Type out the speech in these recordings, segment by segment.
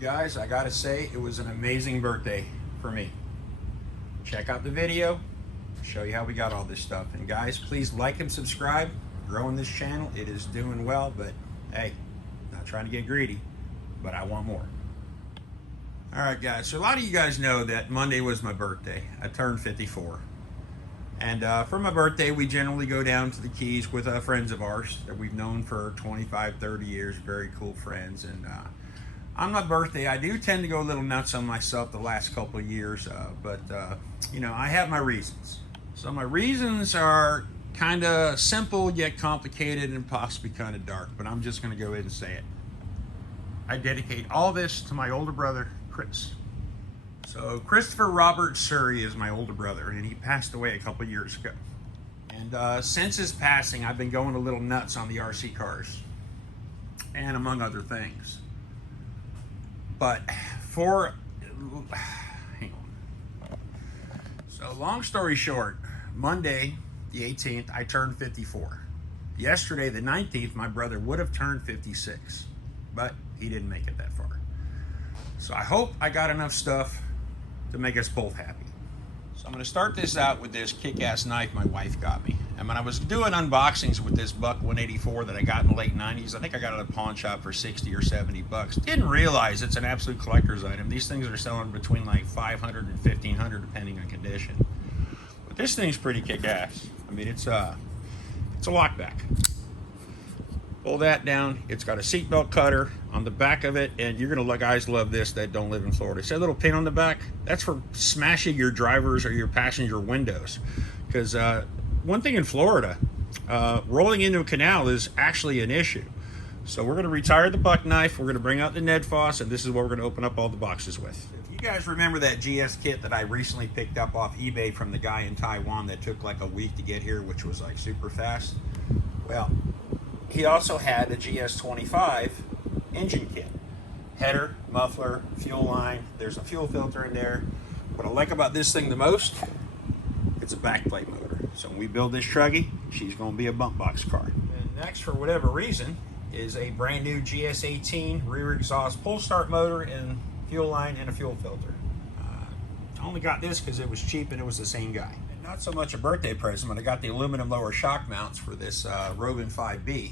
Guys, I gotta say, it was an amazing birthday for me. Check out the video, show you how we got all this stuff. And guys, please like and subscribe. Growing this channel, it is doing well, but hey, not trying to get greedy, but I want more. All right, guys, so a lot of you guys know that Monday was my birthday. I turned 54. And for my birthday, we generally go down to the Keys with friends of ours that we've known for 25, 30 years, very cool friends. And on my birthday, I do tend to go a little nuts on myself the last couple of years, but you know, I have my reasons. So my reasons are kind of simple yet complicated and possibly kind of dark, but I'm just going to go ahead and say it. I dedicate all this to my older brother, Chris. So Christopher Robert Surrey is my older brother, and he passed away a couple of years ago. And since his passing, I've been going a little nuts on the RC cars, and among other things. But hang on. So long story short, Monday, the 18th, I turned 54. Yesterday, the 19th, my brother would have turned 56, but he didn't make it that far. So I hope I got enough stuff to make us both happy. So I'm gonna start this out with this kick-ass knife my wife got me. And when I was doing unboxings with this Buck 184 that I got in the late 90s, I think I got it at a pawn shop for 60 or 70 bucks. Didn't realize it's an absolute collector's item. These things are selling between like 500 and 1500 depending on condition. But this thing's pretty kick-ass. I mean, it's a lockback. Pull that down. It's got a seatbelt cutter on the back of it, and you're gonna guys love this that don't live in Florida. See that little pin on the back? That's for smashing your driver's or your passenger windows. Because one thing in Florida, rolling into a canal is actually an issue. So we're gonna retire the Buck knife. We're gonna bring out the Ned Foss, and this is what we're gonna open up all the boxes with. If you guys remember that GS kit that I recently picked up off eBay from the guy in Taiwan that took like a week to get here, which was like super fast. Well, he also had a GS25 engine kit. Header, muffler, fuel line, there's a fuel filter in there. What I like about this thing the most, it's a backplate motor. So when we build this truggy, she's gonna be a bump box car. And next, for whatever reason, is a brand new GS18 rear exhaust pull start motor and fuel line and a fuel filter. I only got this because it was cheap and it was the same guy. And not so much a birthday present, but I got the aluminum lower shock mounts for this Robin 5B.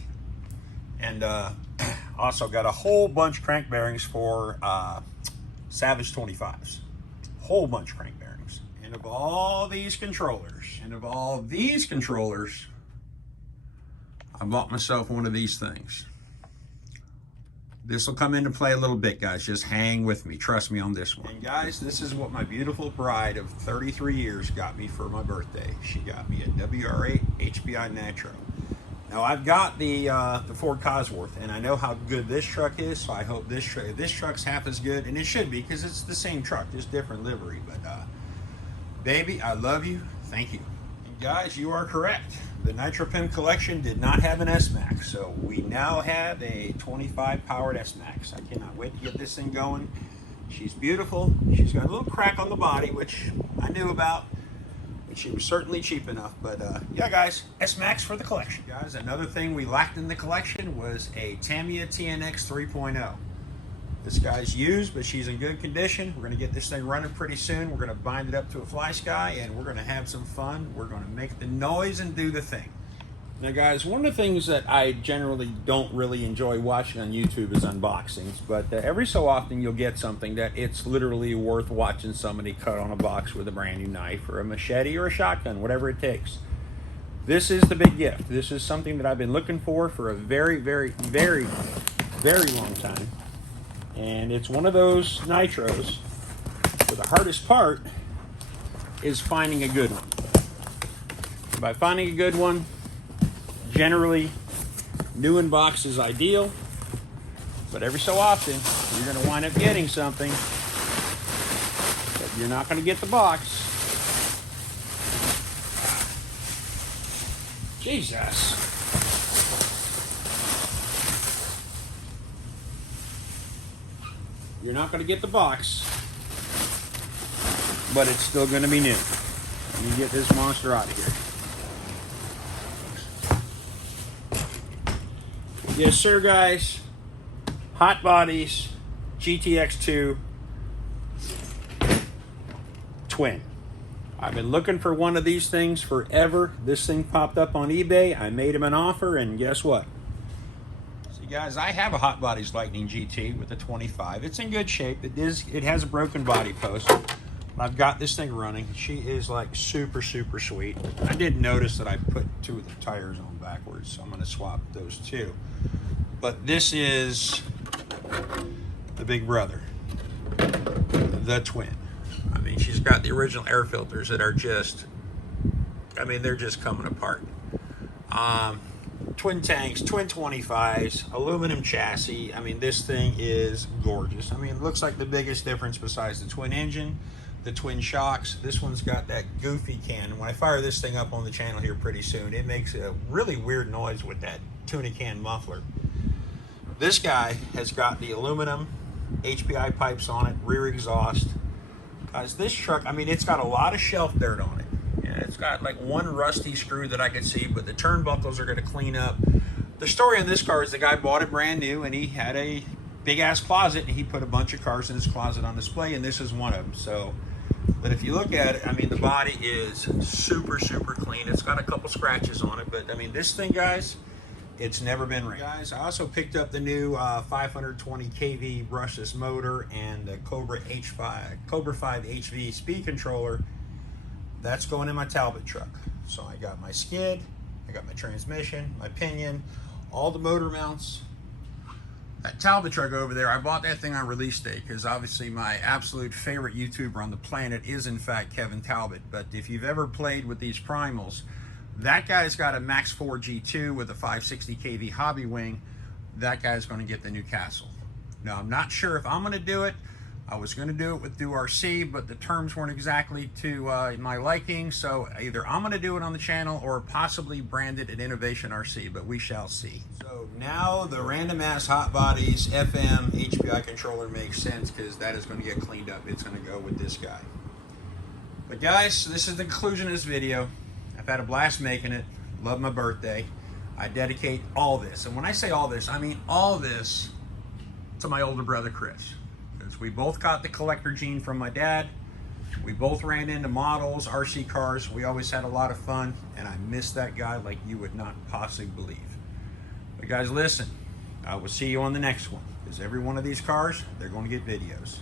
And also got a whole bunch of crank bearings for Savage 25s. Whole bunch of crank bearings. And of all these controllers, I bought myself one of these things. This will come into play a little bit, guys. Just hang with me. Trust me on this one. And guys, this is what my beautiful bride of 33 years got me for my birthday. She got me a WR8 HPI Nitro. Now I've got the Ford Cosworth, and I know how good this truck is, so I hope this truck's half as good, and it should be because it's the same truck, just different livery. But baby, I love you. Thank you. And guys, you are correct. The NitroPimp collection did not have an S-Max, so we now have a 25 powered S-Max. I cannot wait to get this thing going. She's beautiful. She's got a little crack on the body, which I knew about. She was certainly cheap enough, but yeah, guys, S-Max for the collection. Guys, another thing we lacked in the collection was a Tamiya TNX 3.0. This guy's used, but she's in good condition. We're gonna get this thing running pretty soon. We're gonna bind it up to a fly sky, and we're gonna have some fun. We're gonna make the noise and do the thing. Now guys, one of the things that I generally don't really enjoy watching on YouTube is unboxings, but every so often you'll get something that it's literally worth watching somebody cut on a box with a brand new knife or a machete or a shotgun, whatever it takes. This is the big gift. This is something that I've been looking for a very, very, very, very long time. And it's one of those nitros where the hardest part is finding a good one. And by finding a good one, generally, new in box is ideal, but every so often, you're going to wind up getting something that you're not going to get the box. Jesus. You're not going to get the box, but it's still going to be new. Let me get this monster out of here. Yes, sir, guys. Hot bodies, GTX2 twin. I've been looking for one of these things forever. This thing popped up on eBay. I made him an offer, and guess what? See, guys, I have a Hot Bodies Lightning GT with a 25. It's in good shape. It has a broken body post. I've got this thing running. She is like super, super sweet. I did notice that I put 2 of the tires on backwards, so I'm going to swap those 2. But this is the big brother, the twin. I mean, she's got the original air filters that are just, I mean, they're just coming apart. Twin tanks, twin 25s, aluminum chassis. I mean, this thing is gorgeous. I mean, it looks like the biggest difference besides the twin engine, the twin shocks. This one's got that goofy can. When I fire this thing up on the channel here pretty soon, it makes a really weird noise with that tuna can muffler. This guy has got the aluminum HPI pipes on it, rear exhaust. Guys, this truck, I mean, it's got a lot of shelf dirt on it. Yeah, it's got like one rusty screw that I could see, but the turnbuckles are going to clean up. The story on this car is the guy bought it brand new, and he had a big-ass closet, and he put a bunch of cars in his closet on display, and this is one of them. So, but if you look at it, I mean, the body is super, super clean. It's got a couple scratches on it, but I mean, this thing, guys, it's never been ran. Guys, I also picked up the new 520 kV brushless motor and the Cobra 5 HV speed controller. That's going in my Talbot truck. So I got my skid, I got my transmission, my pinion, all the motor mounts. That Talbot truck over there, I bought that thing on release day because obviously my absolute favorite YouTuber on the planet is in fact Kevin Talbot. But if you've ever played with these primals, that guy's got a Max 4 G2 with a 560 kV hobby wing. That guy's going to get the new Castle. Now, I'm not sure if I'm going to do it. I was going to do it with RC, but the terms weren't exactly to my liking. So either I'm going to do it on the channel or possibly brand it at Innovation RC, but we shall see. So now the random ass Hot Bodies FM HPI controller makes sense because that is going to get cleaned up. It's going to go with this guy. But guys, this is the conclusion of this video. I've had a blast making it. Love my birthday. I dedicate all this. And when I say all this, I mean all this to my older brother, Chris. Because we both got the collector gene from my dad. We both ran into models, RC cars. We always had a lot of fun. And I miss that guy like you would not possibly believe. But guys, listen. I will see you on the next one. Because every one of these cars, they're going to get videos.